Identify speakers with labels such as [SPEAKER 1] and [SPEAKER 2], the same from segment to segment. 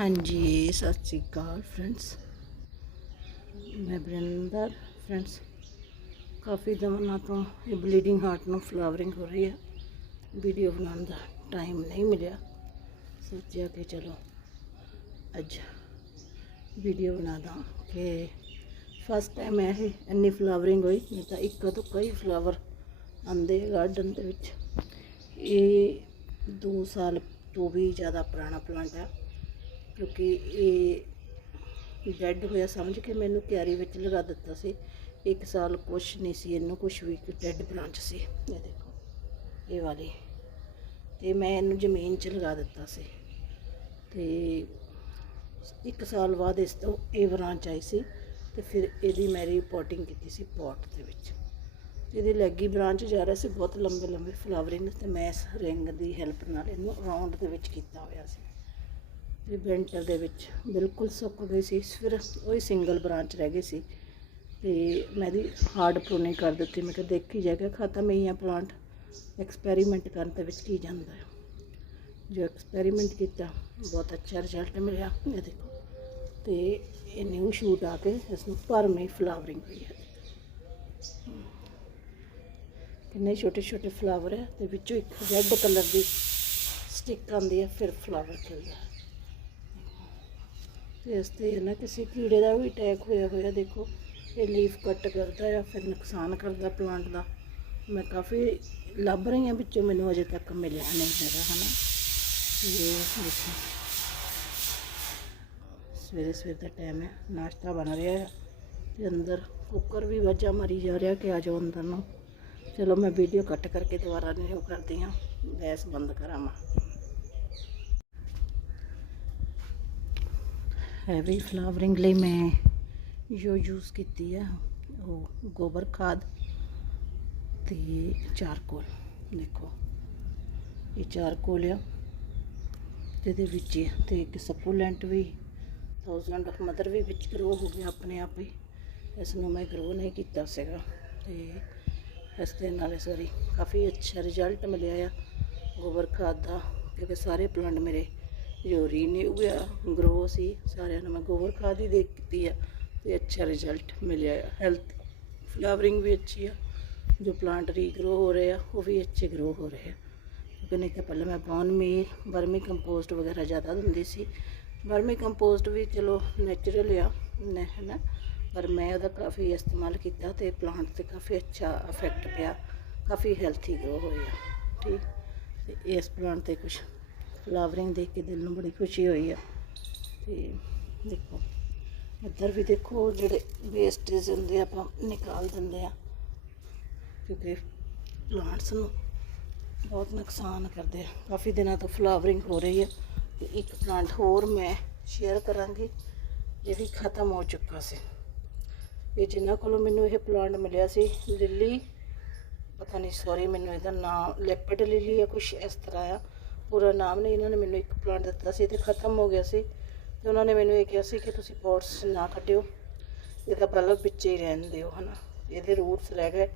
[SPEAKER 1] ਹਾਂਜੀ, ਸਤਿ ਸ਼੍ਰੀ ਅਕਾਲ ਫਰੈਂਡਸ ਮੈਂ ਬਰਿੰਦਰ ਫਰੈਂਡਸ ਕਾਫੀ ਦਿਨਾਂ ਤੋਂ ਇਹ ਬਲੀਡਿੰਗ ਹਾਰਟ ਨੂੰ ਫਲਾਵਰਿੰਗ ਹੋ ਰਹੀ ਹੈ। ਵੀਡੀਓ ਬਣਾਉਣ ਦਾ ਟਾਈਮ ਨਹੀਂ ਮਿਲਿਆ। ਸੋਚਿਆ ਕਿ ਚਲੋ ਅੱਜ ਵੀਡੀਓ ਬਣਾ ਦਾਂ ਕਿ ਫਸਟ ਟਾਈਮ ਇਹ ਇੰਨੀ ਫਲਾਵਰਿੰਗ ਹੋਈ, ਨਹੀਂ ਤਾਂ ਇੱਕ ਤੋਂ ਕਈ ਫਲਾਵਰ ਆਂਦੇ ਗਾਰਡਨ ਦੇ ਵਿੱਚ। ਇਹ 2 ਸਾਲ ਤੋਂ ਵੀ ਜ਼ਿਆਦਾ ਪੁਰਾਣਾ ਪਲਾਂਟ ਹੈ। ਕਿਉਂਕਿ ਇਹ ਡੈਡ ਹੋਇਆ, ਸਮਝ ਕੇ ਮੈਨੂੰ ਕਿਆਰੀ ਵਿੱਚ ਲਗਾ ਦਿੱਤਾ ਸੀ। ਇੱਕ ਸਾਲ ਕੁਛ ਨਹੀਂ ਸੀ, ਇਹਨੂੰ ਕੁਛ ਵੀ ਡੈੱਡ ਬ੍ਰਾਂਚ ਸੀ। ਇਹ ਦੇਖੋ, ਇਹ ਵਾਲੀ। ਤੇ ਮੈਂ ਇਹਨੂੰ ਜ਼ਮੀਨ 'ਚ ਲਗਾ ਦਿੱਤਾ ਸੀ। ਤੇ ਇੱਕ ਸਾਲ ਬਾਅਦ ਇਸ ਤੋਂ ਇਹ ਬ੍ਰਾਂਚ ਆਈ ਸੀ ਤੇ ਫਿਰ ਇਹਦੀ ਮੈਂ ਰਿਪੋਰਟਿੰਗ ਕੀਤੀ ਸੀ ਪੋਟ ਦੇ ਵਿੱਚ। ਇਹਦੇ ਲੈਗੀ ਬ੍ਰਾਂਚ ਜਾ ਰਿਹਾ ਸੀ, ਬਹੁਤ ਲੰਬੇ ਲੰਬੇ ਫਲਾਵਰਿੰਗ ਤੇ ਮੈਂ ਇਸ ਰਿੰਗ ਦੀ ਹੈਲਪ ਨਾਲ ਇਹਨੂੰ ਰਾਉਂਡ ਦੇ ਵਿੱਚ ਕੀਤਾ ਹੋਇਆ ਸੀ। ਤੇ ਦੇ ਵਿੱਚ ਬਿਲਕੁਲ ਸੁੱਕ ਗਈ ਸੀ। ਫਿਰ ਉਹੀ ਸਿੰਗਲ ਬ੍ਰਾਂਚ ਰਹਿ ਗਈ ਸੀ ਤੇ ਮੈਂ ਇਹਦੀ ਹਾਰਡ ਪ੍ਰੂਨਿੰਗ ਕਰ ਦਿੱਤੀ। ਮੈਂ ਕਿਹਾ ਦੇਖੀ ਜਾਏਗਾ ਖਤਮ ਹੀ ਆ ਪਲਾਂਟ ਐਕਸਪੈਰੀਮੈਂਟ ਕਰਨ ਦੇ ਵਿੱਚ ਕੀ ਜਾਂਦਾ ਹੈ। ਜੋ ਐਕਸਪੈਰੀਮੈਂਟ ਕੀਤਾ, ਬਹੁਤ ਅੱਛਾ ਰਿਜ਼ਲਟ ਮਿਲਿਆ ਇਹ ਦੇਖੋ ਤੇ ਇਹ ਨਿਊ ਸ਼ੂਟ ਆ ਕੇ ਇਸ ਨੂੰ ਭਰਮੇ ਫਲਾਵਰਿੰਗ ਹੋਈ ਹੈ। ਕਿੰਨੇ ਛੋਟੇ ਛੋਟੇ ਫਲਾਵਰ ਹੈ ਤੇ ਵਿੱਚੋਂ ਇੱਕ ਰੈੱਡ ਕਲਰ ਦੀ ਸਟਿਕ ਆਉਂਦੀ ਹੈ, ਫਿਰ ਫਲਾਵਰ ਖਿਲਦਾ ਹੈ ਤੇ ਇਸ ਤੇ ਨਾ ਕਿਸੇ ਕੀੜੇ ਦਾ ਵੀ ਅਟੈਕ ਹੋਇਆ ਹੋਇਆ, ਦੇਖੋ। ਇਹ ਲੀਫ ਕੱਟ ਕਰਦਾ ਆ, ਫਿਰ ਨੁਕਸਾਨ ਕਰਦਾ ਪਲਾਂਟ ਦਾ। ਮੈਂ ਕਾਫੀ ਲੱਭ ਰਹੀ ਹਾਂ ਵਿੱਚੋਂ, ਮੈਨੂੰ ਅਜੇ ਤੱਕ ਮਿਲਿਆ ਨਹੀਂ ਹੈਗਾ, ਹਨਾ। ਇਹ ਦੇਖੋ ਸਵੇਰੇ ਸਵੇਰ ਦਾ ਟਾਈਮ ਹੈ, ਨਾਸ਼ਤਾ ਬਣ ਰਿਹਾ ਹੈ ਤੇ ਅੰਦਰ ਕੁੱਕਰ ਵੀ ਵਾਜਾ ਮਾਰੀ ਜਾ ਰਿਹਾ ਕਿ ਆ ਜਾਓ ਅੰਦਰ ਨੂੰ। ਚਲੋ ਮੈਂ ਵੀਡੀਓ ਕੱਟ ਕਰਕੇ ਦੁਬਾਰਾ ਨਹੀਂ ਨਿਊ ਕਰਦੀ ਹਾਂ, ਗੈਸ ਬੰਦ ਕਰਾਂਵਾ। ਹੈਵੀ ਫਲਾਵਰਿੰਗ ਲਈ ਮੈਂ ਜੋ ਯੂਜ਼ ਕੀਤੀ ਆ ਉਹ ਗੋਬਰ ਖਾਦ ਤੇ ਚਾਰਕੋਲ। ਦੇਖੋ, ਇਹ ਚਾਰਕੋਲ ਆ। ਤੇ ਇਹਦੇ ਵਿੱਚ ਹੀ ਤੇ ਇੱਕ ਸਪੂਲੈਂਟ ਵੀ 1000 ਮਦਰ ਵੀ ਵਿੱਚ ਗਰੋ ਹੋ ਗਿਆ ਆਪਣੇ ਆਪ ਹੀ। ਇਸ ਨੂੰ ਮੈਂ ਗਰੋ ਨਹੀਂ ਕੀਤਾ ਸੀਗਾ ਤੇ ਇਸ ਦੇ ਨਾਲ ਇਸ ਕਾਫੀ ਅੱਛਾ ਰਿਜ਼ਲਟ ਮਿਲਿਆ ਆ। ਗੋਬਰ ਖਾਦ ਦਾ, ਕਿਉਂਕਿ ਸਾਰੇ ਪਲਾਂਟ ਮੇਰੇ ਜੋ ਰੀਨਿਊ ਆ ਗਰੋ ਸੀ ਸਾਰਿਆਂ ਨੂੰ, ਮੈਂ ਗੋਬਰ ਖਾਦ ਹੀ ਦੇ ਕੀਤੀ ਆ ਤੇ ਅੱਛਾ ਰਿਜ਼ਲਟ ਮਿਲਿਆ ਆ। ਹੈਲਥ ਫਲਾਵਰਿੰਗ ਵੀ ਅੱਛੀ ਆ, ਜੋ ਪਲਾਂਟ ਰੀਗਰੋ ਹੋ ਰਹੇ ਆ, ਉਹ ਵੀ ਅੱਛੇ ਗਰੋ ਹੋ ਰਹੇ ਆ। ਕਿਉਂਕਿ ਨਹੀਂ ਤਾਂ ਪਹਿਲਾਂ ਮੈਂ ਬੌਨ ਮੀਲ ਵਰਮੀ ਕੰਪੋਸਟ ਵਗੈਰਾ ਜ਼ਿਆਦਾ ਦਿੰਦੀ ਸੀ। ਵਰਮੀ ਕੰਪੋਸਟ ਵੀ ਚਲੋ ਨੈਚੁਰਲ ਆ, ਨ- ਹੈ ਨਾ ਪਰ ਮੈਂ ਉਹਦਾ ਕਾਫੀ ਇਸਤੇਮਾਲ ਕੀਤਾ ਤੇ ਪਲਾਂਟ ਤੇ ਕਾਫੀ ਅੱਛਾ ਇਫੈਕਟ ਪਿਆ, ਕਾਫੀ ਹੈਲਥੀ ਗਰੋ ਹੋਇਆ ਠੀਕ? ਤੇ ਇਸ ਪਲਾਂਟ ਤੇ ਕੁਝ ਫਲਾਵਰਿੰਗ ਦੇਖ ਕੇ ਦਿਲ ਨੂੰ ਬੜੀ ਖੁਸ਼ੀ ਹੋਈ ਆ। ਤੇ ਦੇਖੋ, ਇੱਧਰ ਵੀ ਦੇਖੋ ਜਿਹੜੇ ਵੇਸਟੇਜ ਹੁੰਦੇ ਆਪਾਂ ਨਿਕਾਲ ਦਿੰਦੇ ਆ। ਕਿਉਂਕਿ ਪਲਾਂਟਸ ਨੂੰ ਬਹੁਤ ਨੁਕਸਾਨ ਕਰਦੇ ਆ। ਕਾਫੀ ਦਿਨਾਂ ਤੋਂ ਫਲਾਵਰਿੰਗ ਹੋ ਰਹੀ ਹੈ ਤੇ ਇੱਕ ਪਲਾਂਟ ਹੋਰ ਮੈਂ ਸ਼ੇਅਰ ਕਰਾਂਗੀ ਜਿਹੜੀ ਖਤਮ ਹੋ ਚੁੱਕਾ ਸੀ। ਇਹ ਜਿਨ੍ਹਾਂ ਕੋਲੋਂ ਮੈਨੂੰ ਇਹ ਪਲਾਂਟ ਮਿਲਿਆ ਸੀ ਲਿਲੀ ਪਤਾ ਨਹੀਂ ਸੌਰੀ ਮੈਨੂੰ ਇਹਦਾ ਨਾਮ ਲੈਪਡ ਲਿਲੀ ਜਾਂ ਕੁਝ ਇਸ ਤਰ੍ਹਾਂ ਆ। ਪੂਰਾ ਨਾਮ ਨਹੀਂ, ਇਹਨਾਂ ਨੇ ਮੈਨੂੰ ਇੱਕ ਪਲਾਂਟ ਦਿੱਤਾ ਸੀ ਤੇ ਖਤਮ ਹੋ ਗਿਆ ਸੀ। ਤੇ ਉਹਨਾਂ ਨੇ ਮੈਨੂੰ ਇਹ ਕਿਹਾ ਸੀ ਕਿ ਤੁਸੀਂ ਪੋਟਸ ਨਾ ਕੱਢਿਓ ਇਹਦਾ ਪਹਿਲਾਂ ਵਿੱਚੇ ਹੀ ਰਹਿਣ ਦਿਓ, ਹਨਾ। ਇਹਦੇ ਰੂਟਸ ਰਹਿ ਗਏ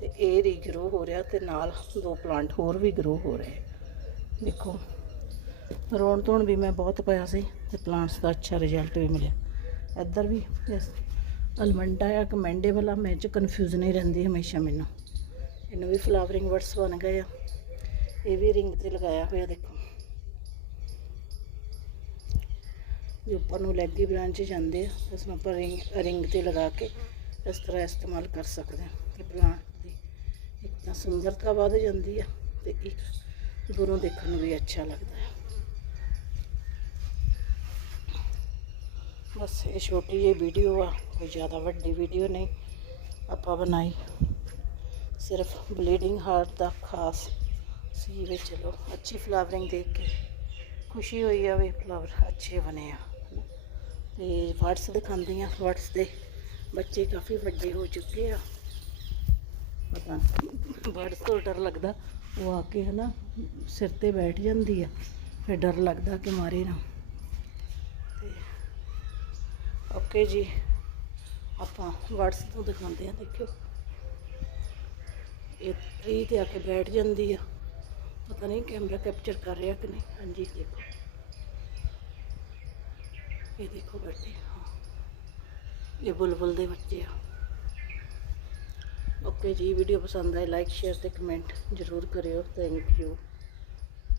[SPEAKER 1] ਤੇ ਇਹ ਰੀਗਰੋ ਹੋ ਰਿਹਾ ਤੇ ਨਾਲ ਦੋ ਪਲਾਂਟ ਹੋਰ ਵੀ ਗਰੋ ਹੋ ਰਹੇ। ਦੇਖੋ, ਰੋਣ ਧੋਣ ਵੀ ਮੈਂ ਬਹੁਤ ਪਾਇਆ ਸੀ ਤੇ ਪਲਾਂਟਸ ਦਾ ਅੱਛਾ ਰਿਜ਼ਲਟ ਵੀ ਮਿਲਿਆ। ਇੱਧਰ ਵੀ ਅਲਮੰਡਾ ਆ ਕਮੈਂਡੇ ਵਾਲਾ ਮੈਂ ਚ ਕਨਫਿਊਜ਼ਨ ਨਹੀਂ ਰਹਿੰਦੀ ਹਮੇਸ਼ਾ ਮੈਨੂੰ। ਇਹਨੂੰ ਵੀ ਫਲਾਵਰਿੰਗ ਵਰਡਸ ਬਣ ਗਏ ਆ। ਇਹ ਵੀ ਰਿੰਗ ਤੇ ਲਗਾਇਆ ਹੋਇਆ ਦੇਖੋ। ਜੋ ਉੱਪਰ ਨੂੰ ਲੈਗੀ ਬ੍ਰਾਂਚ ਜਾਂਦੇ ਆ ਉਸ ਨੂੰ ਆਪਾਂ ਰਿੰਗ ਰਿੰਗ ਤੇ ਲਗਾ ਕੇ ਇਸ ਤਰ੍ਹਾਂ ਇਸਤੇਮਾਲ ਕਰ ਸਕਦੇ ਹਾਂ। ਤੇ ਪਲਾਂਟ ਦੀ ਇੱਕ ਤਾਂ ਸੁੰਦਰਤਾ ਵੱਧ ਜਾਂਦੀ ਆ ਤੇ ਇੱਕ ਦੂਰੋਂ ਦੇਖਣ ਨੂੰ ਵੀ ਅੱਛਾ ਲੱਗਦਾ ਹੈ ਬਸ ਇਹ ਛੋਟੀ ਜਿਹੀ ਵੀਡੀਓ ਆ, ਕੋਈ ਜ਼ਿਆਦਾ ਵੱਡੀ ਵੀਡੀਓ ਨਹੀਂ। ਆਪਾਂ ਬਣਾਈ ਸਿਰਫ ਬਲੀਡਿੰਗ ਹਾਰਟ ਦਾ ਖਾਸ ਸੀ ਵੀ ਚਲੋ, ਅੱਛੀ ਫਲਾਵਰਿੰਗ ਦੇਖ ਕੇ ਖੁਸ਼ੀ ਹੋਈ ਆ ਵੀ ਫਲਾਵਰ ਅੱਛੇ ਬਣੇ ਆ, ਹਨਾ। ਤੇ ਵਰਡਸ ਦਿਖਾਉਂਦੀ ਆ ਵਰਡਸ ਦੇ ਬੱਚੇ ਕਾਫੀ ਵੱਡੇ ਹੋ ਚੁੱਕੇ ਆ। ਪਤਾ ਵਰਡਸ ਤੋਂ ਡਰ ਲੱਗਦਾ, ਉਹ ਆ ਕੇ ਹਨਾ ਸਿਰ ਤੇ ਬੈਠ ਜਾਂਦੀ ਆ, ਫਿਰ ਡਰ ਲੱਗਦਾ ਕਿ ਮਾਰੇ ਨਾ। ਤੇ ਓਕੇ ਜੀ, ਆਪਾਂ ਵਟਸ ਤੋਂ ਦਿਖਾਉਂਦੇ ਆ, ਦੇਖਿਓ। ਇਹ ਟਰੀ ਤੇ ਆ ਕੇ ਬੈਠ ਜਾਂਦੀ ਆ। ਪਤਾ ਨਹੀਂ ਕੈਮਰਾ ਕੈਪਚਰ ਕਰ ਰਿਹਾ ਕਿ ਨਹੀਂ। ਹਾਂਜੀ, ਦੇਖੋ। ਇਹ ਦੇਖੋ ਬੈਠੇ ਇਹ ਬੁਲਬੁਲ ਦੇ ਬੱਚੇ ਆ। ਓਕੇ ਜੀ, ਵੀਡੀਓ ਪਸੰਦ ਆਏ ਲਾਈਕ, ਸ਼ੇਅਰ ਤੇ ਕਮੈਂਟ ਜ਼ਰੂਰ ਕਰਿਓ। Thank you